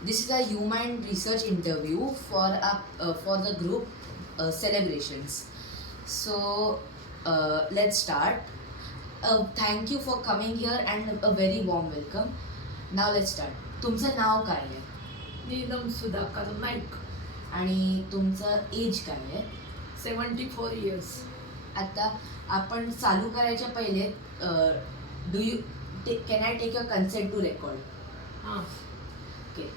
This is a human research interview for the group celebrations. So let's start. Thank you for coming here and a very warm welcome. Now let's start. तुमचं नाव काय आहे नीलम सुधाकर नाईक, आणि तुमचं age काय आहे? 74 years. आता आपण चालू करायच्या पहिले do you can I take your consent to record? हां, ओके,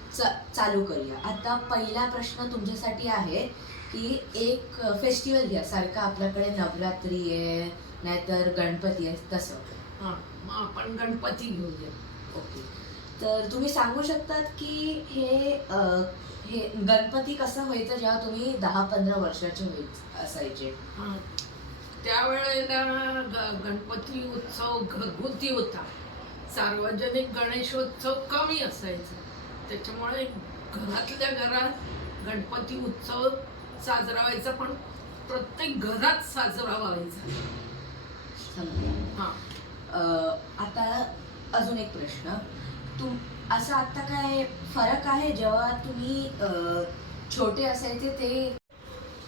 चालू करूया. आता पहिला प्रश्न तुमच्यासाठी आहे की एक फेस्टिवल घ्या, सारखं आपल्याकडे नवरात्री आहे नाहीतर गणपती आहे तसं. हां, मग आपण गणपती घेऊया. ओके, तर तुम्ही सांगू शकतात की हे गणपती कसं व्हायचं जेव्हा तुम्ही 10-15 वर्षाचे असायचे? हां, त्यावेळेला गणपती उत्सव घरगुती होता. सार्वजनिक गणेशोत्सव कमी असायचा. त्याच्यामुळे घरातल्या घरात गणपती उत्सव साजरा व्हायचा, पण प्रत्येक घरात साजरा व्हायचा. समजा. हां, आता अजून एक प्रश्न, असं आता काय फरक आहे जेव्हा तुम्ही छोटे असायचे ते,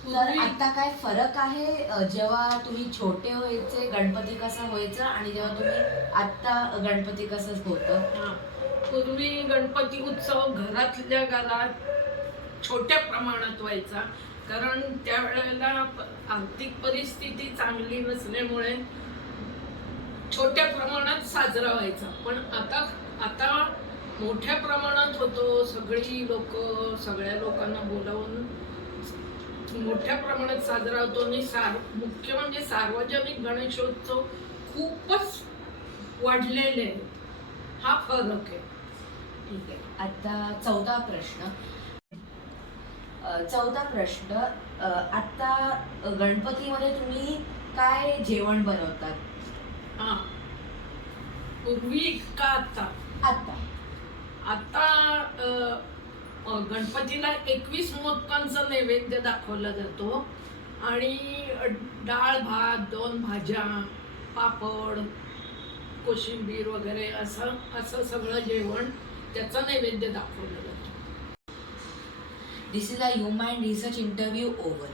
तर आता काय फरक आहे जेव्हा तुम्ही छोटे व्हायचे गणपती कसं व्हायचं आणि जेव्हा तुम्ही आत्ता गणपती कसं होतं? हां. पूर्वी गणपती उत्सव घरातल्या घरात छोट्या प्रमाणात व्हायचा, कारण त्यावेळेला आर्थिक परिस्थिती चांगली नसल्यामुळे छोट्या प्रमाणात साजरा व्हायचा. पण आता मोठ्या प्रमाणात होतो. सगळ्या लोकांना बोलावून मोठ्या प्रमाणात साजरा होतो. आणि मुख्य म्हणजे सार्वजनिक गणेशोत्सव खूपच वाढलेले आहे. हा फरक आहे. ठीक आहे. आता चौथा प्रश्न, आता गणपतीमध्ये तुम्ही काय जेवण बनवतात? हा, पूर्वी का आता गणपतीला 21 मोदकांचा नैवेद्य दाखवला जातो आणि डाळ भात, 2 भाज्या, पापड, कोशिंबीर वगैरे असं सगळं जेवण त्याचा नैवेद्य दाखवलं जातो. This is a human research interview over.